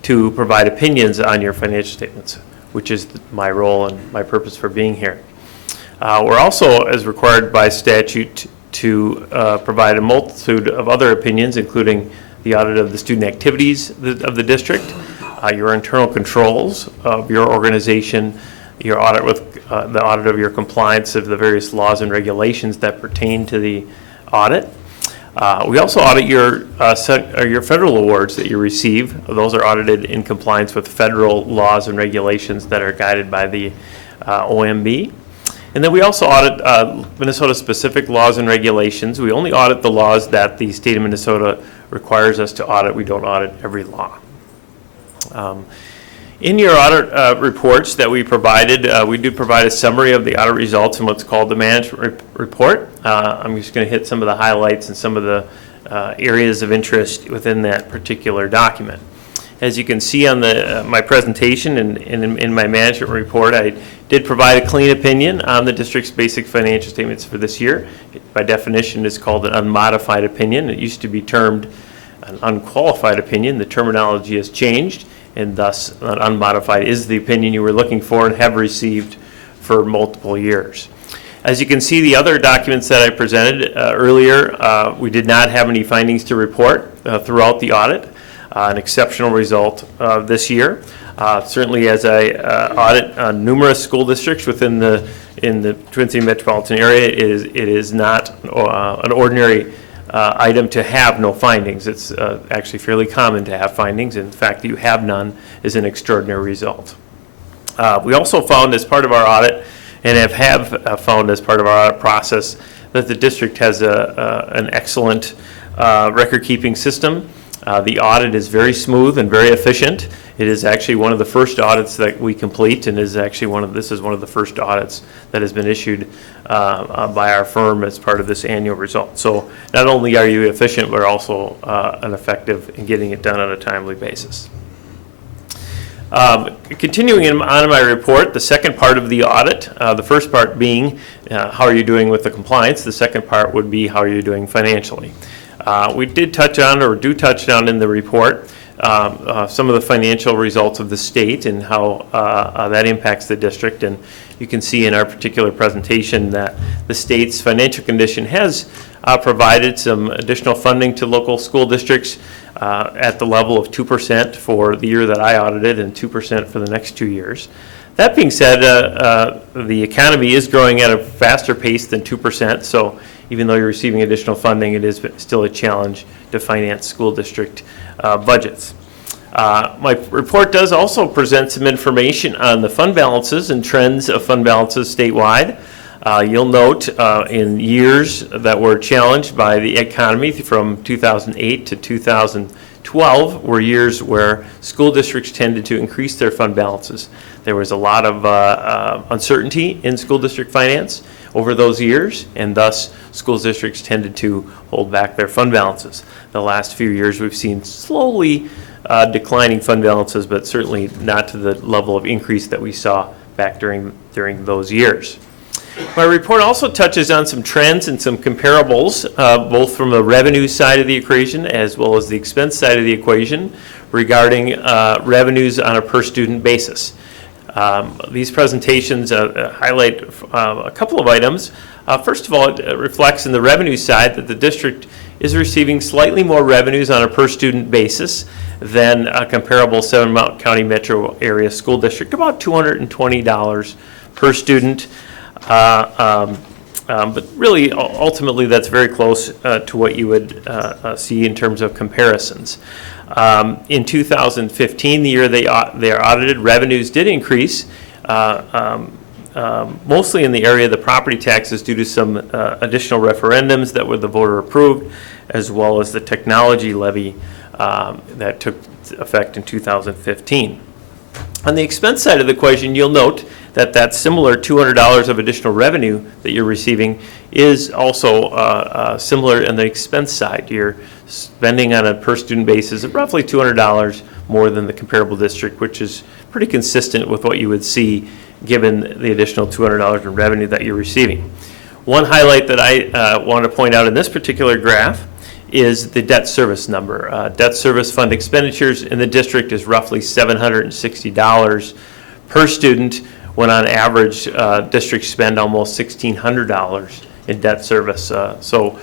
to provide opinions on your financial statements, which is my role and my purpose for being here. We're also, as required by statute, to provide a multitude of other opinions, including the audit of the student activities of the district, your internal controls of your organization, your audit with the audit of your compliance of the various laws and regulations that pertain to the audit. We also audit your federal awards that you receive. Those are audited in compliance with federal laws and regulations that are guided by the OMB. And then we also audit Minnesota-specific laws and regulations. We only audit the laws that the state of Minnesota requires us to audit. We don't audit every law. In your audit reports that we provided, we do provide a summary of the audit results in what's called the management report. I'm just going to hit some of the highlights and some of the areas of interest within that particular document. As you can see on my presentation and in my management report, I did provide a clean opinion on the district's basic financial statements for this year. By definition, it's called an unmodified opinion. It used to be termed an unqualified opinion. The terminology has changed, and thus an unmodified is the opinion you were looking for and have received for multiple years. As you can see, the other documents that I presented earlier, we did not have any findings to report throughout the audit. An exceptional result this year. Certainly, as I audit numerous school districts in the Twin City metropolitan area, it is not an ordinary item to have no findings. It's actually fairly common to have findings. In fact, you have none is an extraordinary result. We also found as part of our audit, and have found as part of our audit process, that the district has an excellent record-keeping system. The audit is very smooth and very efficient. It is actually one of the first audits that we complete, and is actually this is one of the first audits that has been issued by our firm as part of this annual result. So not only are you efficient, but also an effective in getting it done on a timely basis. Continuing on my report, the second part of the audit, the first part being how are you doing with the compliance, the second part would be how are you doing financially. We did touch on, or do touch on in the report, some of the financial results of the state and how that impacts the district. And you can see in our particular presentation that the state's financial condition has provided some additional funding to local school districts at the level of 2% for the year that I audited and 2% for the next 2 years. That being said, the economy is growing at a faster pace than 2%, so even though you're receiving additional funding, it is still a challenge to finance school district budgets. My report does also present some information on the fund balances and trends of fund balances statewide. You'll note in years that were challenged by the economy from 2008 to 2012 were years where school districts tended to increase their fund balances. There was a lot of uncertainty in school district finance over those years, and thus school districts tended to hold back their fund balances. The last few years we've seen slowly declining fund balances, but certainly not to the level of increase that we saw back during those years. My report also touches on some trends and some comparables, both from the revenue side of the equation as well as the expense side of the equation regarding revenues on a per student basis. These presentations highlight a couple of items. First of all, it reflects in the revenue side that the district is receiving slightly more revenues on a per student basis than a comparable Seven Mountain County metro area school district, about $220 per student. But really, ultimately, that's very close to what you would see in terms of comparisons. In 2015, the year they are audited, revenues did increase, mostly in the area of the property taxes due to some additional referendums that were the voter approved, as well as the technology levy that took effect in 2015. On the expense side of the equation, you'll note that that similar $200 of additional revenue that you're receiving is also similar on the expense side. You're spending on a per student basis of roughly $200 more than the comparable district, which is pretty consistent with what you would see given the additional $200 in revenue that you're receiving. One highlight that I want to point out in this particular graph is the debt service number. Debt service fund expenditures in the district is roughly $760 per student, when on average districts spend almost $1,600 in debt service. So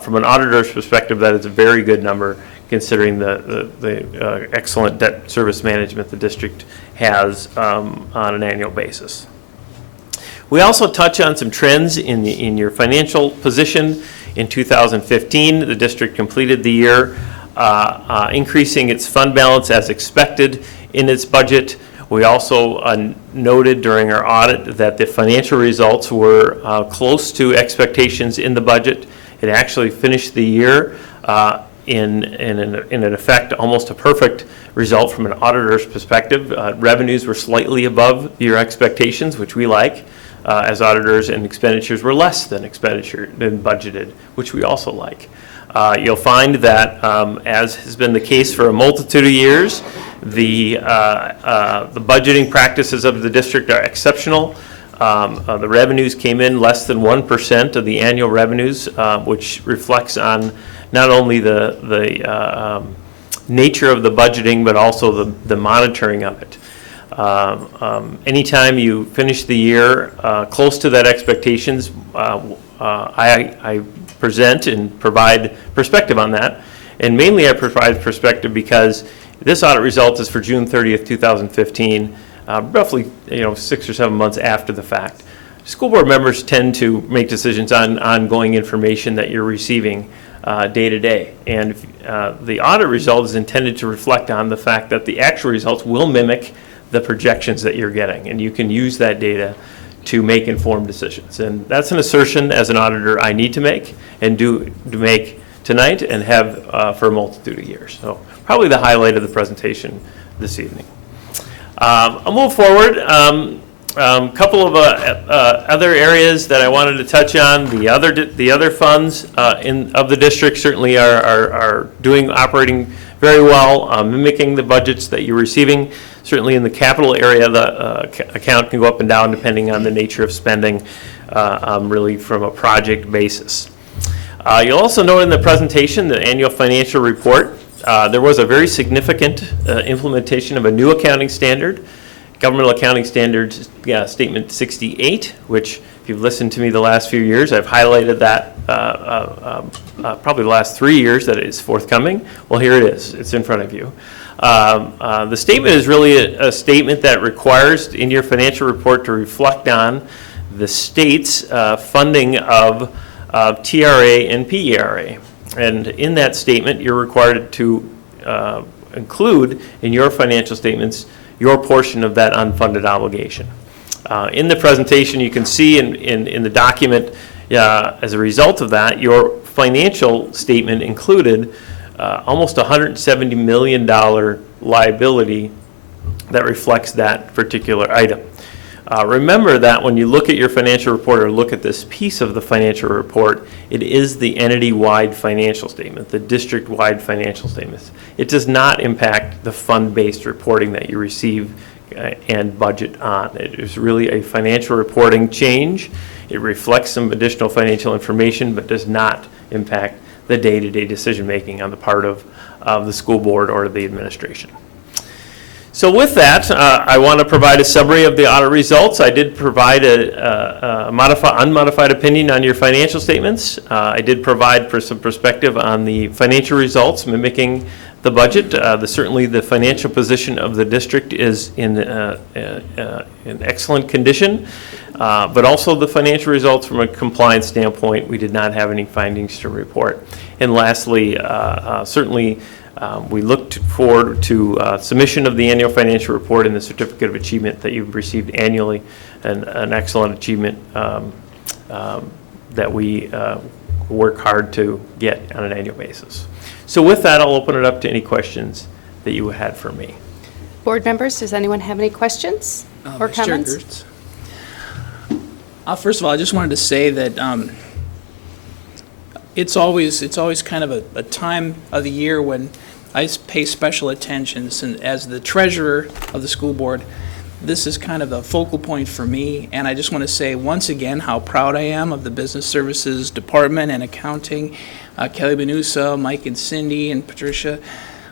from an auditor's perspective, that is a very good number considering the excellent debt service management the district has on an annual basis. We also touch on some trends in your financial position. In 2015, the district completed the year increasing its fund balance as expected in its budget. We also noted during our audit that the financial results were close to expectations in the budget. It actually finished the year in effect, almost a perfect result from an auditor's perspective. Revenues were slightly above your expectations, which we like, as auditors, and expenditures were less than budgeted, which we also like. You'll find that, as has been the case for a multitude of years, the budgeting practices of the district are exceptional. The revenues came in less than 1% of the annual revenues, which reflects on not only the nature of the budgeting, but also the monitoring of it. Anytime you finish the year close to that expectations, I present and provide perspective on that. And mainly I provide perspective because this audit result is for June 30th, 2015, roughly 6 or 7 months after the fact. School board members tend to make decisions on ongoing information that you're receiving day to day. And the audit result is intended to reflect on the fact that the actual results will mimic the projections that you're getting. And you can use that data to make informed decisions. And that's an assertion as an auditor I need to make and to make tonight and have for a multitude of years. So probably the highlight of the presentation this evening. I'll move forward. Couple of other areas that I wanted to touch on. The other funds of the district certainly are operating very well, mimicking the budgets that you're receiving. Certainly in the capital area, the account can go up and down depending on the nature of spending, really from a project basis. You'll also note in the presentation, the annual financial report, there was a very significant implementation of a new accounting standard, Governmental Accounting Standards Statement 68, which if you've listened to me the last few years, I've highlighted that probably the last 3 years that it is forthcoming. Well, here it is. It's in front of you. The statement is really a statement that requires in your financial report to reflect on the state's funding of TRA and PERA. And in that statement, you're required to include in your financial statements your portion of that unfunded obligation. In the presentation, you can see in the document, as a result of that, your financial statement included almost $170 million liability that reflects that particular item. Remember that when you look at your financial report or look at this piece of the financial report, it is the entity-wide financial statement, the district-wide financial statements. It does not impact the fund-based reporting that you receive and budget on. It is really a financial reporting change. It reflects some additional financial information, but does not impact the day-to-day decision-making on the part of the school board or the administration. So with that, I want to provide a summary of the audit results. I did provide a unmodified opinion on your financial statements. I did provide some perspective on the financial results mimicking the budget. Certainly the financial position of the district is in excellent condition, but also the financial results from a compliance standpoint, we did not have any findings to report. And lastly, certainly we looked forward to submission of the annual financial report and the certificate of achievement that you've received annually, and an excellent achievement that we work hard to get on an annual basis. So with that, I'll open it up to any questions that you had for me. Board members, does anyone have any questions or comments? First of all, I just wanted to say that it's always kind of a time of the year when I pay special attention. And as the treasurer of the school board, this is kind of the focal point for me. And I just want to say once again how proud I am of the business services department and accounting, Kelly Benusa, Mike and Cindy and Patricia,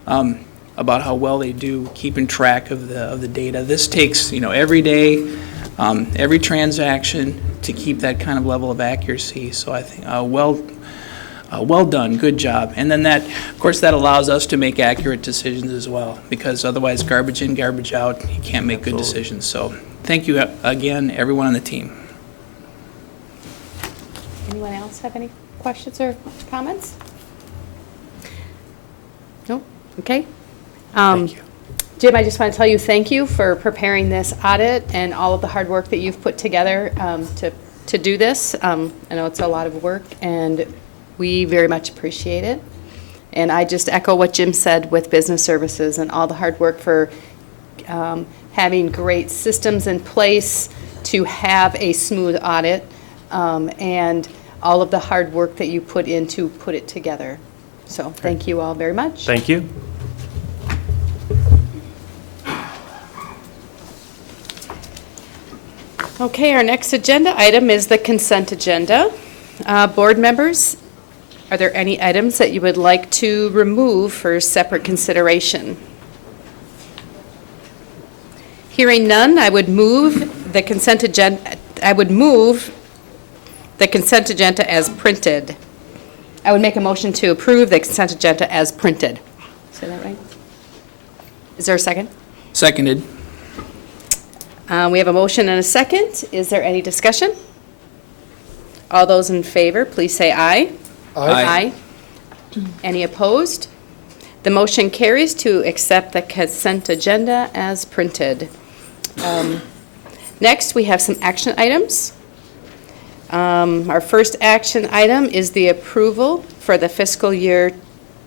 about how well they do keeping track of the data. This takes every day, every transaction to keep that kind of level of accuracy. So I think well done, good job. And then that, of course, that allows us to make accurate decisions as well, because otherwise garbage in, garbage out, you can't make good decisions. So thank you again, everyone on the team. Anyone else have any questions or comments? No? Okay. Thank you. Jim, I just want to tell you thank you for preparing this audit and all of the hard work that you've put together to do this. I know it's a lot of work, and we very much appreciate it. And I just echo what Jim said with business services and all the hard work for having great systems in place to have a smooth audit, and all of the hard work that you put in to put it together. So thank you all very much. Thank you. Okay, our next agenda item is the consent agenda. Board members, are there any items that you would like to remove for separate consideration? Hearing none, I would move the consent agenda. I would move the consent agenda as printed. I would make a motion to approve the consent agenda as printed. Say that right? Is there a second? Seconded. We have a motion and a second. Is there any discussion? All those in favor, please say aye. Aye. Any opposed? The motion carries to accept the consent agenda as printed. Next, we have some action items. Our first action item is the approval for the fiscal year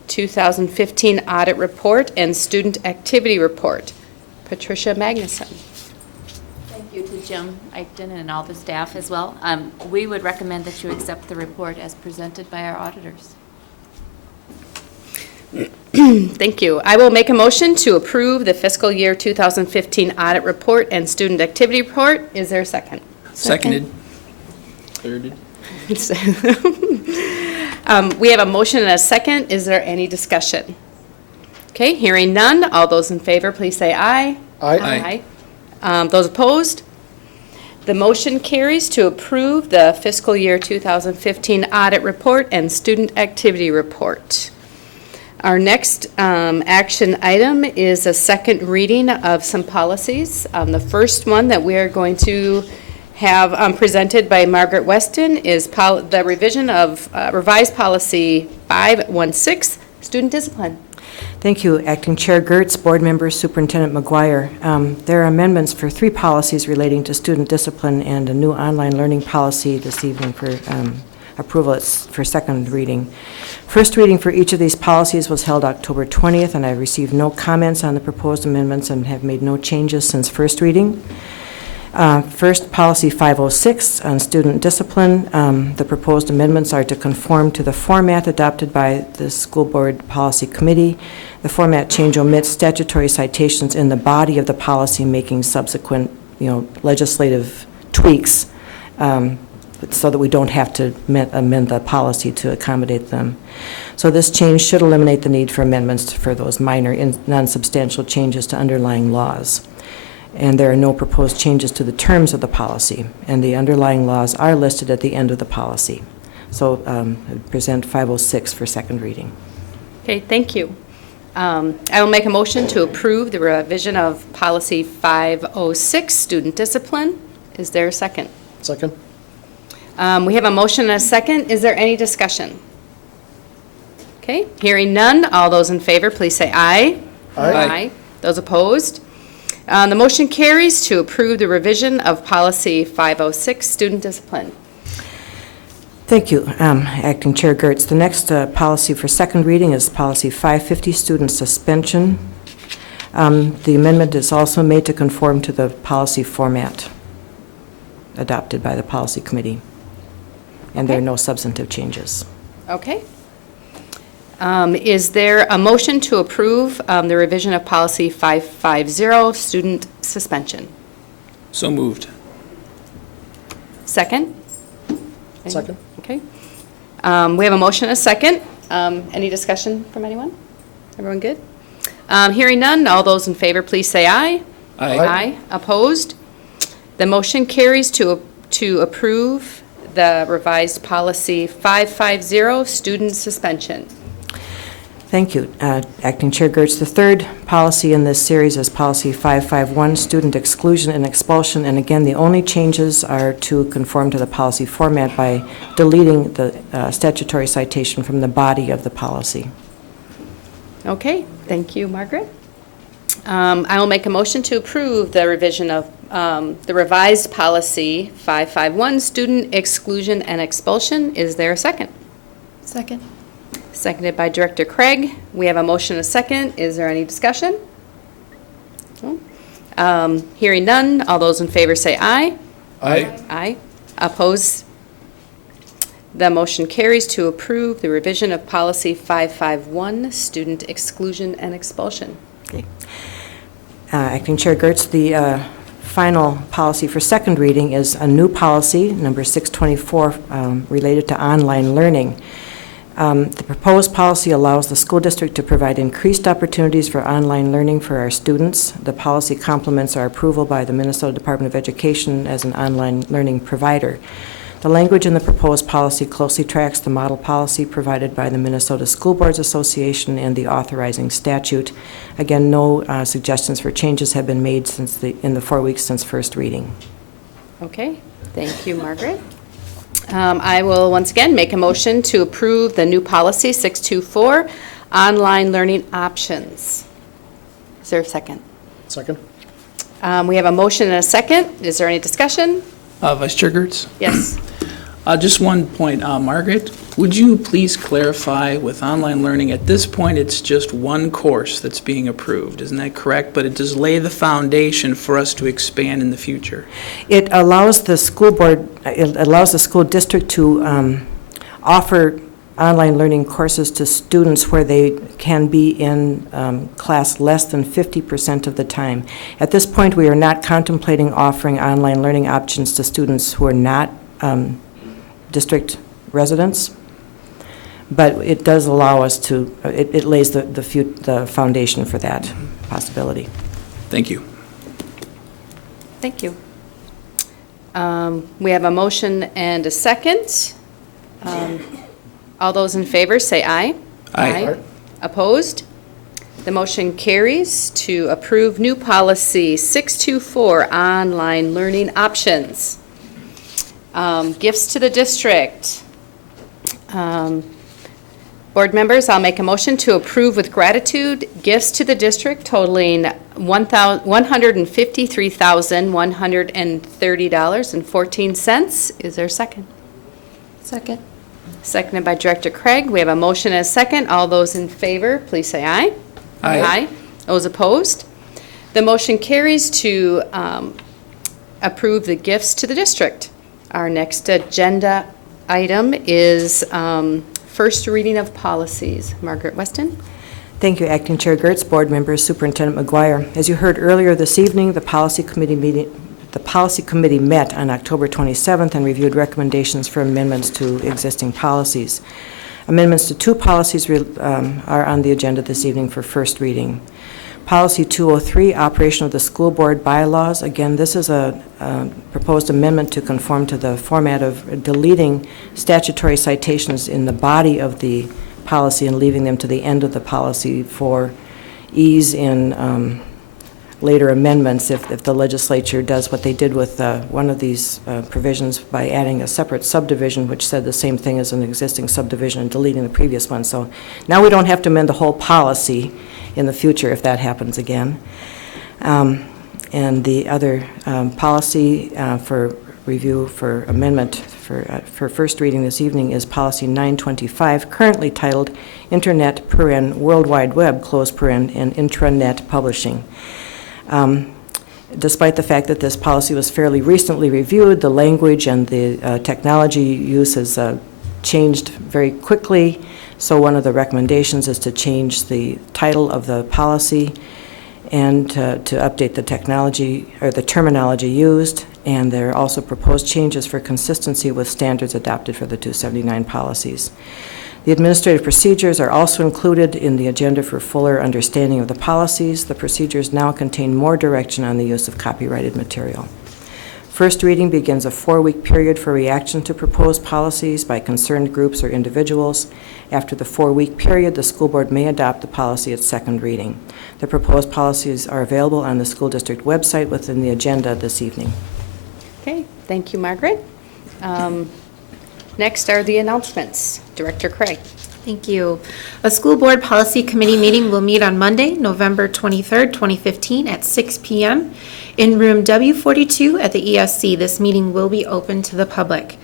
2015 audit report and student activity report. Patricia Magnuson. Thank you to Jim Eichten and all the staff as well. We would recommend that you accept the report as presented by our auditors. Thank you. I will make a motion to approve the fiscal year 2015 audit report and student activity report. Is there a second? Seconded. Thirded. We have a motion and a second. Is there any discussion? Okay, hearing none. All those in favor, please say aye. Aye. Those opposed? The motion carries to approve the fiscal year 2015 audit report and student activity report. Our next action item is a second reading of some policies. The first one that we are going to have presented by Margaret Weston is the revision of revised policy 516, student discipline. Thank you, Acting Chair Gertz, Board Members, Superintendent McGuire. There are amendments for 3 policies relating to student discipline and a new online learning policy this evening for approval. It's for second reading. First reading for each of these policies was held October 20th, and I received no comments on the proposed amendments and have made no changes since first reading. First, Policy 506 on student discipline. The proposed amendments are to conform to the format adopted by the School Board Policy Committee. The format change omits statutory citations in the body of the policy, making subsequent, legislative tweaks so that we don't have to amend the policy to accommodate them. So this change should eliminate the need for amendments for those minor, non-substantial changes to underlying laws. And there are no proposed changes to the terms of the policy, and the underlying laws are listed at the end of the policy. So I present 506 for second reading. Okay, thank you. I will make a motion to approve the revision of policy 506, student discipline. Is there a second? Second. We have a motion and a second. Is there any discussion? Okay, hearing none. All those in favor, please say aye. Aye. Those opposed? The motion carries to approve the revision of policy 506, student discipline. Thank you, Acting Chair Gertz. The next policy for second reading is Policy 550, student suspension. The amendment is also made to conform to the policy format adopted by the Policy Committee, and there are no substantive changes. Okay. Is there a motion to approve the revision of policy 550, student suspension? So moved. Second? Second. Okay. We have a motion and a second. Any discussion from anyone? Everyone good? Hearing none, all those in favor, please say aye. Aye. Opposed? The motion carries to approve the revised policy 550, student suspension. Thank you, Acting Chair Gertz. The third policy in this series is Policy 551, student exclusion and expulsion. And again, the only changes are to conform to the policy format by deleting the statutory citation from the body of the policy. Okay, thank you, Margaret. I will make a motion to approve the revision of the revised policy 551, student exclusion and expulsion. Is there a second? Second. Seconded by Director Craig. We have a motion and a second. Is there any discussion? No? Hearing none, all those in favor say aye. Aye. Aye. Opposed? The motion carries to approve the revision of Policy 551, Student Exclusion and Expulsion. Acting Chair Gertz, the final policy for second reading is a new policy, number 624, related to online learning. The proposed policy allows the school district to provide increased opportunities for online learning for our students. The policy complements our approval by the Minnesota Department of Education as an online learning provider. The language in the proposed policy closely tracks the model policy provided by the Minnesota School Boards Association and the authorizing statute. Again, no suggestions for changes have been made in the 4 weeks since first reading. Okay, thank you, Margaret. I will once again make a motion to approve the new policy 624, online learning options. Is there a second? Second. We have a motion and a second. Is there any discussion? Vice Chair Gertz? Yes. Just one point, Margaret, would you please clarify with online learning, at this point, it's just one course that's being approved, isn't that correct? But it does lay the foundation for us to expand in the future. It allows the school board, it allows the school district to offer online learning courses to students where they can be in class less than 50% of the time. At this point, we are not contemplating offering online learning options to students who are not district residents, but it does allow us to, it lays the foundation for that possibility. Thank you. Thank you. We have a motion and a second. All those in favor say aye. Aye. Opposed? The motion carries to approve new policy 624, online learning options. Gifts to the district. Board members, I'll make a motion to approve with gratitude gifts to the district totaling $153,130.14. Is there a second? Second. Seconded by Director Craig. We have a motion and a second. All those in favor, please say aye. Aye. Those opposed? The motion carries to approve the gifts to the district. Our next agenda item is first reading of policies. Margaret Weston. Thank you, Acting Chair Gertz, Board Members, Superintendent McGuire. As you heard earlier this evening, the Policy Committee met on October 27th and reviewed recommendations for amendments to existing policies. Amendments to 2 policies are on the agenda this evening for first reading. Policy 203, Operation of the School Board Bylaws. Again, this is a proposed amendment to conform to the format of deleting statutory citations in the body of the policy and leaving them to the end of the policy for ease in later amendments if the legislature does what they did with one of these provisions by adding a separate subdivision which said the same thing as an existing subdivision and deleting the previous one. So now we don't have to amend the whole policy in the future if that happens again. And the other policy for review for amendment for first reading this evening is Policy 925, currently titled Internet, World Wide Web, and Intranet Publishing. Despite the fact that this policy was fairly recently reviewed, the language and the technology use has changed very quickly. So one of the recommendations is to change the title of the policy and to update the technology or the terminology used. And there are also proposed changes for consistency with standards adopted for the 279 policies. The administrative procedures are also included in the agenda for fuller understanding of the policies. The procedures now contain more direction on the use of copyrighted material. First reading begins a 4-week period for reaction to proposed policies by concerned groups or individuals. After the 4-week period, the school board may adopt the policy at second reading. The proposed policies are available on the school district website within the agenda this evening. Okay, thank you, Margaret. Next are the announcements. Director Craig. Thank you. A school board policy committee meeting will meet on Monday, November 23rd, 2015 at 6 p.m. in room W42 at the ESC. This meeting will be open to the public.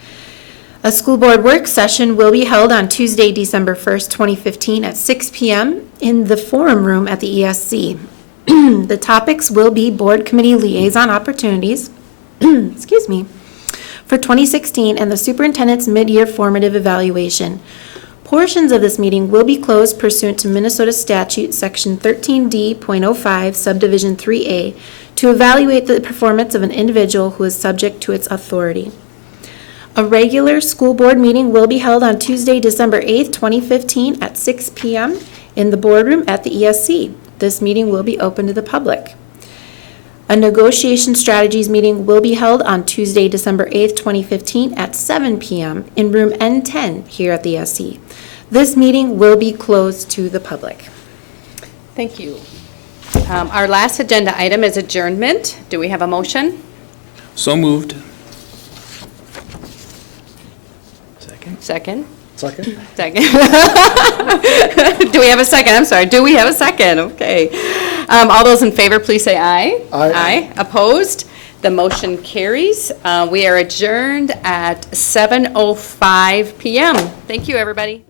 A school board work session will be held on Tuesday, December 1st, 2015 at 6 p.m. in the forum room at the ESC. The topics will be board committee liaison opportunities, excuse me, for 2016 and the superintendent's mid-year formative evaluation. Portions of this meeting will be closed pursuant to Minnesota Statute Section 13D.05, Subdivision 3A, to evaluate the performance of an individual who is subject to its authority. A regular school board meeting will be held on Tuesday, December 8th, 2015 at 6 p.m. in the boardroom at the ESC. This meeting will be open to the public. A negotiation strategies meeting will be held on Tuesday, December 8th, 2015 at 7 p.m. in room N10 here at the ESC. This meeting will be closed to the public. Thank you. Our last agenda item is adjournment. Do we have a motion? So moved. Second? Second? Second. Do we have a second? I'm sorry. Do we have a second? Okay. All those in favor, please say aye. Aye. Aye. Opposed? The motion carries. We are adjourned at 7:05 p.m. Thank you, everybody.